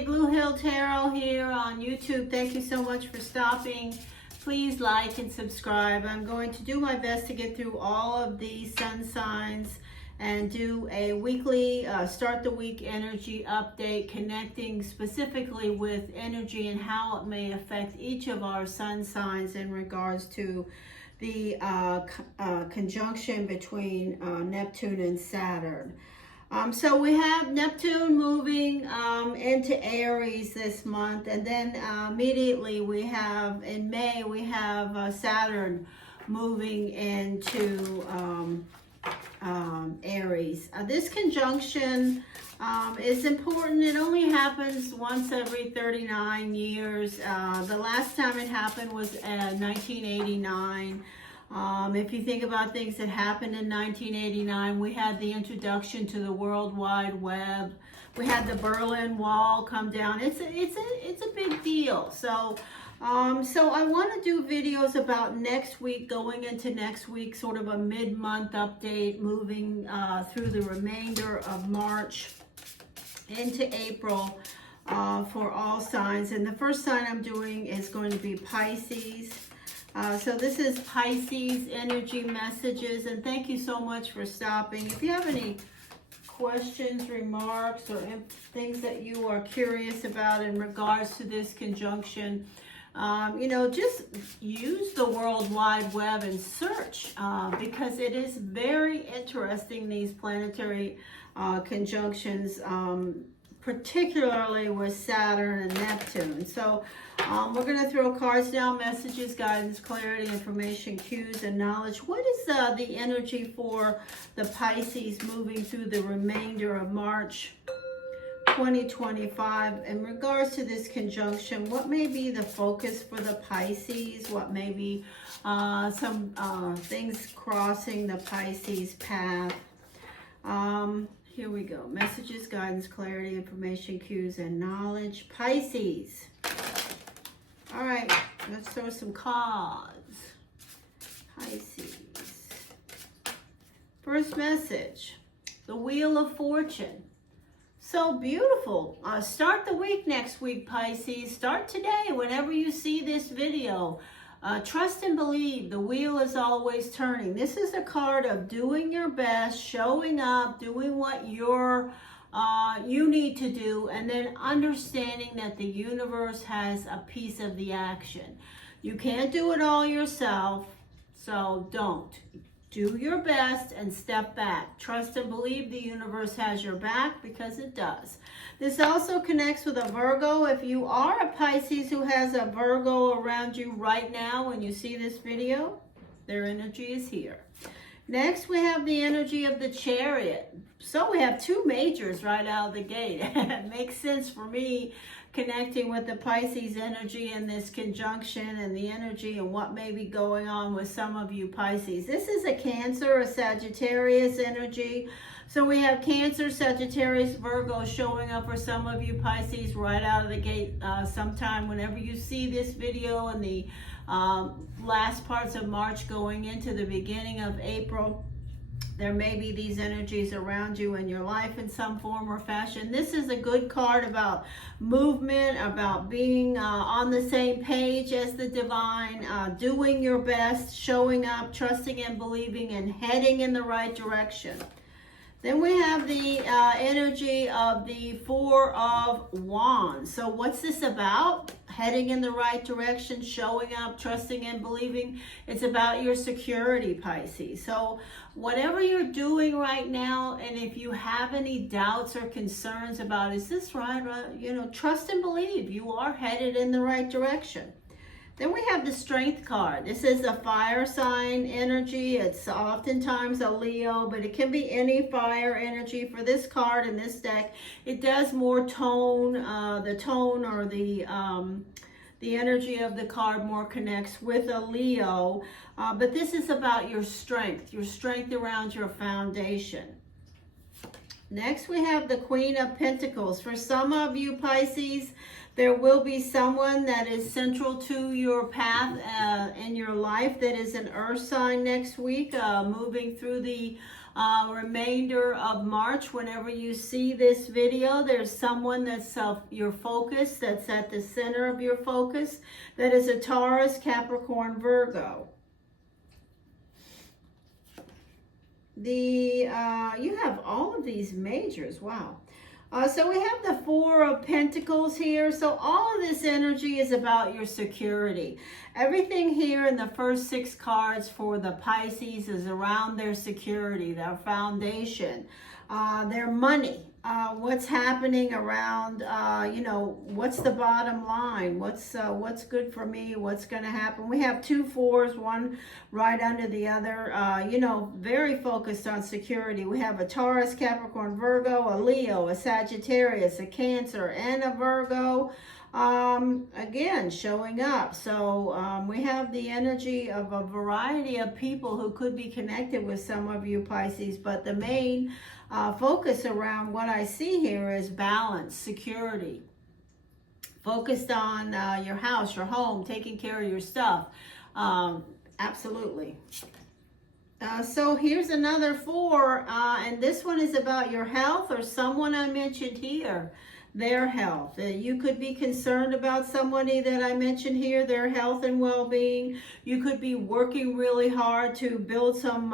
Hey, Bluehill Tarot here on YouTube. Thank you so much for stopping. Please like and subscribe. I'm going to do my best to get through all of these sun signs and do a weekly start the week energy update, connecting specifically with energy and how it may affect each of our sun signs in regards to the conjunction between Neptune and Saturn. So we have Neptune moving into Aries this month, and then immediately we have, in May, we have Saturn moving into Aries. This conjunction is important. It only happens once every 39 years. The last time it happened was 1989. If you think about things that happened in 1989, we had the introduction to the World Wide Web. We had the Berlin Wall come down. It's a big deal. So I want to do videos about next week, going into next week, sort of a mid-month update, moving through the remainder of March into April for all signs. And the first sign I'm doing is going to be Pisces. So this is Pisces energy messages, and thank you so much for stopping. If you have any questions, remarks, or things that you are curious about in regards to this conjunction, just use the World Wide Web and search because it is very interesting, these planetary conjunctions, particularly with Saturn and Neptune. So we're going to throw cards down: messages, guidance, clarity, information, cues, and knowledge. What is the energy for the Pisces moving through the remainder of March 2025 in regards to this conjunction? What may be the focus for the Pisces? What may be some things crossing the Pisces path? Here we go. Messages, guidance, clarity, information, cues, and knowledge. Pisces. All right, let's throw some cards. Pisces. First message, the Wheel of Fortune. So beautiful. Start the week next week, Pisces. Start today, whenever you see this video. Trust and believe. The wheel is always turning. This is a card of doing your best, showing up, doing what you need to do, and then understanding that the universe has a piece of the action. You can't do it all yourself, so don't. Do your best and step back. Trust and believe the universe has your back, because it does. This also connects with a Virgo. If you are a Pisces who has a Virgo around you right now when you see this video, their energy is here. Next, we have the energy of the Chariot. So we have two majors right out of the gate. It makes sense for me connecting with the Pisces energy in this conjunction and the energy and what may be going on with some of you Pisces. This is a Cancer, a Sagittarius energy. So we have Cancer, Sagittarius, Virgo showing up for some of you Pisces right out of the gate sometime whenever you see this video in the last parts of March going into the beginning of April. There may be these energies around you in your life in some form or fashion. This is a good card about movement, about being on the same page as the divine, doing your best, showing up, trusting and believing, and heading in the right direction. Then we have the energy of the Four of Wands. So what's this about? Heading in the right direction, showing up, trusting and believing. It's about your security, Pisces. So whatever you're doing right now, and if you have any doubts or concerns about, is this right? Trust and believe you are headed in the right direction. Then we have the Strength card. This is a fire sign energy. It's oftentimes a Leo, but it can be any fire energy. For this card in this deck, it does more tone. The tone or the energy of the card more connects with a Leo. But this is about your strength around your foundation. Next, we have the Queen of Pentacles. For some of you Pisces, there will be someone that is central to your path in your life that is an earth sign next week, moving through the remainder of March. Whenever you see this video, there's someone that's your focus, that's at the center of your focus. That is a Taurus, Capricorn, Virgo. You have all of these majors. Wow. So we have the Four of Pentacles here. So all of this energy is about your security. Everything here in the first 6 cards for the Pisces is around their security, their foundation, their money. What's happening around, what's the bottom line? What's good for me? What's going to happen? We have 2 fours, one right under the other, very focused on security. We have a Taurus, Capricorn, Virgo, a Leo, a Sagittarius, a Cancer, and a Virgo. Again, showing up. So we have the energy of a variety of people who could be connected with some of you Pisces, but the main focus around what I see here is balance, security, focused on your house, your home, taking care of your stuff. Absolutely. So here's another 4, and this one is about your health or someone I mentioned here, their health. You could be concerned about somebody that I mentioned here, their health and well-being. You could be working really hard to build some,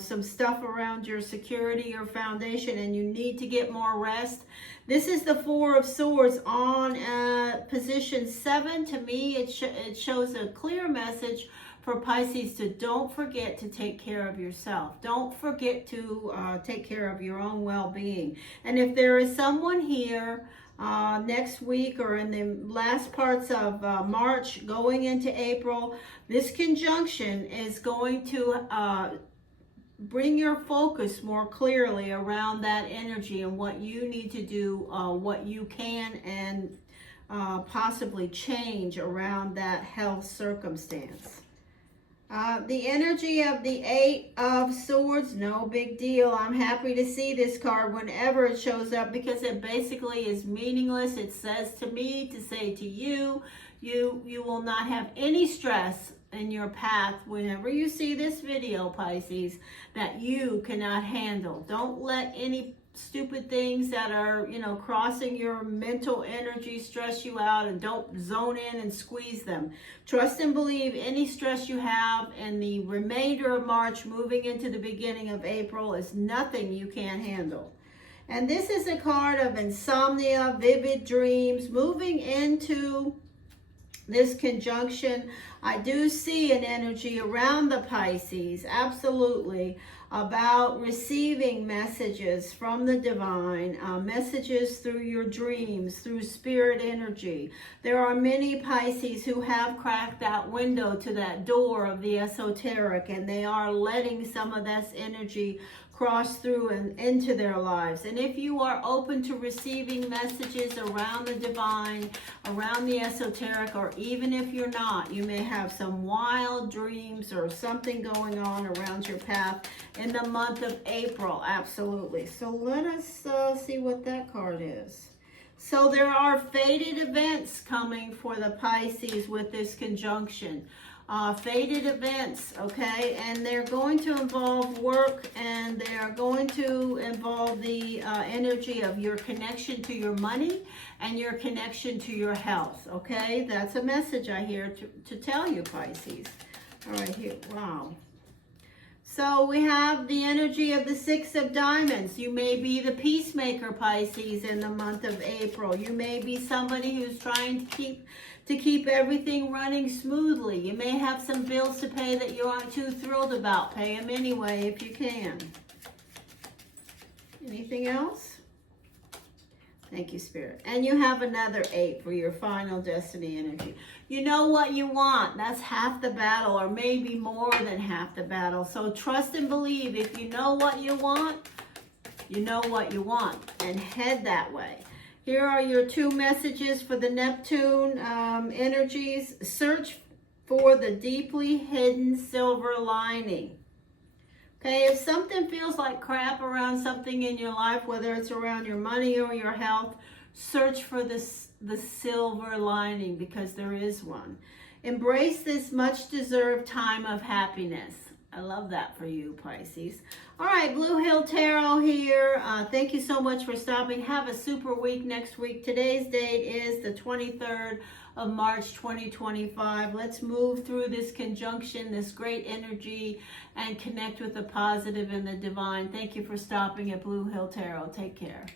some stuff around your security, your foundation, and you need to get more rest. This is the 4 of Swords on position 7. To me, it shows a clear message for Pisces to don't forget to take care of yourself. Don't forget to take care of your own well-being. And if there is someone here next week or in the last parts of March going into April, this conjunction is going to bring your focus more clearly around that energy and what you need to do, what you can and possibly change around that health circumstance. The energy of the 8 of Swords, no big deal. I'm happy to see this card whenever it shows up because it basically is meaningless. It says to me to say to you, you will not have any stress in your path whenever you see this video, Pisces, that you cannot handle. Don't let any stupid things that are, crossing your mental energy stress you out, and don't zone in and squeeze them. Trust and believe any stress you have in the remainder of March moving into the beginning of April is nothing you can't handle. And this is a card of insomnia, vivid dreams, moving into this conjunction. I do see an energy around the Pisces, absolutely, about receiving messages from the divine, messages through your dreams, through spirit energy. There are many Pisces who have cracked that window to that door of the esoteric, and they are letting some of this energy cross through and into their lives. And if you are open to receiving messages around the divine, around the esoteric, or even if you're not, you may have some wild dreams or something going on around your path in the month of April. Absolutely. So let us see what that card is. So there are fated events coming for the Pisces with this conjunction. Fated events, okay, and they're going to involve work, and they are going to involve the energy of your connection to your money and your connection to your health, okay? That's a message I hear to tell you, Pisces. All right, here, wow. So we have the energy of the 6 of Diamonds. You may be the peacemaker, Pisces, in the month of April. You may be somebody who's trying to keep everything running smoothly. You may have some bills to pay that you aren't too thrilled about. Pay them anyway if you can. Anything else? Thank you, Spirit. And you have another 8 for your final destiny energy. You know what you want. That's half the battle, or maybe more than half the battle. So trust and believe. If you know what you want, you know what you want. And head that way. Here are your 2 messages for the Neptune energies. Search for the deeply hidden silver lining. Okay, if something feels like crap around something in your life, whether it's around your money or your health, search for the silver lining, because there is one. Embrace this much-deserved time of happiness. I love that for you, Pisces. All right, Bluehill Tarot here. Thank you so much for stopping. Have a super week next week. Today's date is the 23rd of March 2025. Let's move through this conjunction, this great energy, and connect with the positive and the divine. Thank you for stopping at Bluehill Tarot. Take care.